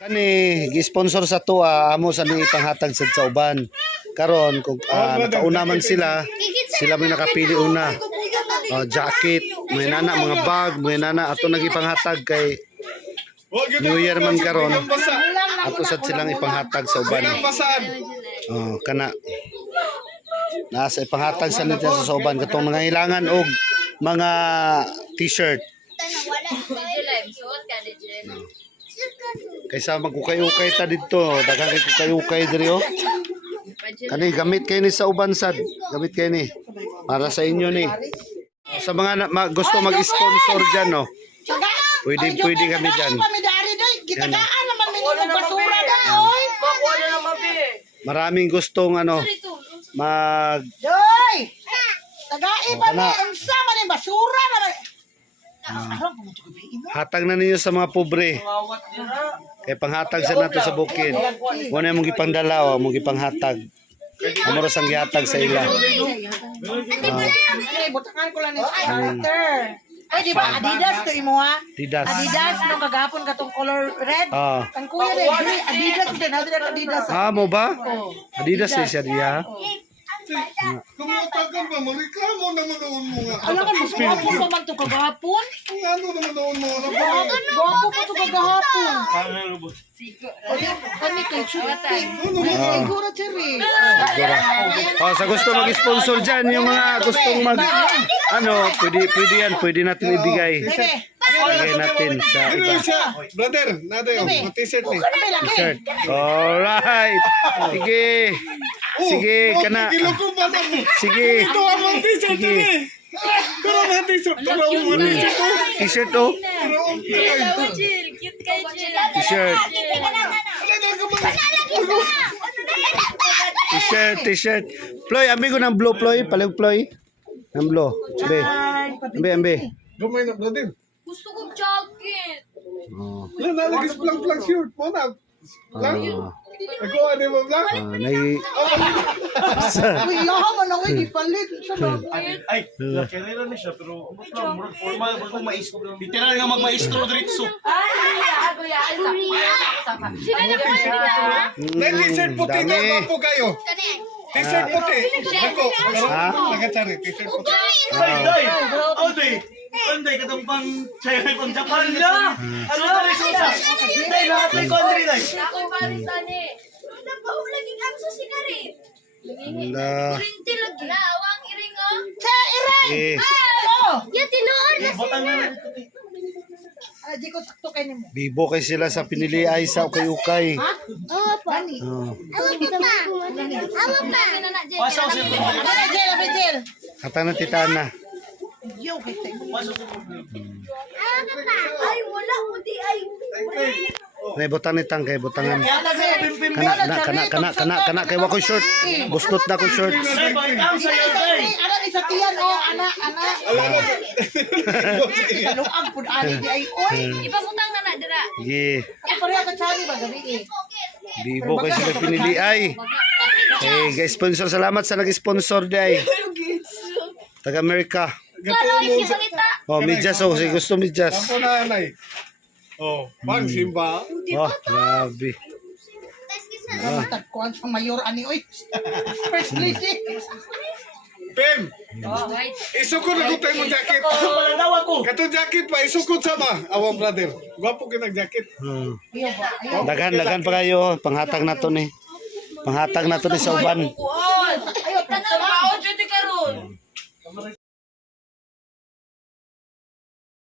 Kani gi-sponsor sa tuwa amo sa ni ipanghatag sa uban. Karon kung nakauna man sila may nakapili una. Jacket, may nana mga bag, may nana ato nagipanghatag kay New Year man karon. Ato sad silang ipanghatag sa uban. Kana nasa ipanghatag sa nila sa uban katong mga ilangan og mga t-shirt. Kaysa magkukay-ukay ta dito, daghang kukay-ukay diri oh. Kani gamit kay ni sa uban sad, gamit kay ni para sa inyo ni. Sa mga gusto mag-sponsor diyan no. Pwede kami diyan. Gitagaan naman minimum basura da oy. Wala na mabi. Maraming gustong mag Doy. Tagai pa ni unsa man ni basura naman. hatag na ninyo sa mga pobre. Awat dira. Kay panghatag sa nato sa bukid. Wala mong gipangdala o mong gipanghatag. Amo ra sang gihatag sa ila. Ay, butakan ko lang ni starter. Ay, di ba Adidas to imo ha? Adidas. Adidas no kagapon katong color red. Ang kuya red, Adidas din, Adidas. Mo ba? Adidas siya diya. Kumutagan ba? Mareklamo naman noon mo nga. Alam ka, mas gwapo pa man to kagapon. Kung ano naman noon mo. Gwapo pa to kagapon. Kani kay shooting. Siguro, Cherry. Sa gusto mag-sponsor dyan, yung mga gustong pwede yan, pwede natin ibigay. Ibigay natin sa Ano iba. siya? Brother, nada yung t-shirt ni. T-shirt. Alright. Sige. Sige, kana. Giloko ba na mo? Sige. Ito ang mga t-shirt Sige. ni. Pero mga t-shirt. Pero ang mga t-shirt ko. T-shirt oh. Pero ang Cute kay Jill. T-shirt. T-shirt. Ploy, ambi ko ng blue, Ploy. Palig, Ploy. Ng blue. Ambi. Gamay na, brother. Gusto kong jacket. Wala na, lagis lang shirt mo na. Lang. Ako, ano mo lang? Uy, yaha man ako, hindi palit. Ay, karera na siya, pero formal, kung maestro. Literal nga mag-maestro diretso. Sila na po sila. May t-shirt puti na, po kayo. T-shirt puti. Ako, nagkachari, t-shirt puti. Day! Oh, day! Day, katong pang China, pang Japan na! Ano na rin susa? Day, lahat may country, day! Ako parisane. Napahulaging ang susigarit. Wala. Kurinti lagi. Lawang iring oh. Sa iray! Eh, Ya tinuod na Botang na rin. Di ko sakto kay nimo. bibo kay sila sa pinili ay sa ukay-ukay. Oh, pani. Pasok siya. Abi Jel. Hatang na titana. Yo, kay sa imo. Pasok siya. Ay wala mo di ay. Nay butang ni tang kay butangan. Yata sa pimpim. Kana kay wa ko short. Bustot na ko short. Day, pagkam sa'yo, day! Ana ni sa tiyan oh, ana. Kaluag pud ani di ay oy. Ipabutang na dira. Gi, Pareha ka chari ba gabi eh. bibo kay sila pinili ay. Eh, guys, sponsor salamat sa nag-sponsor day. Taga Amerika. Karoy si Solita. Oh, medyas oh, sige gusto medyas. Ako na, anay. Oh, pang simba. Oh, grabe. Tagkuan sa mayor ani oy. First lady. Pem, isukod na kutay mo jacket. Wala daw ako! Kato jacket pa, isukod sama. Awang brother. Gwapo kinag-jacket. Iyo ba? Dagan pa kayo, panghatag na to ni. Panghatag na to ni sa uban.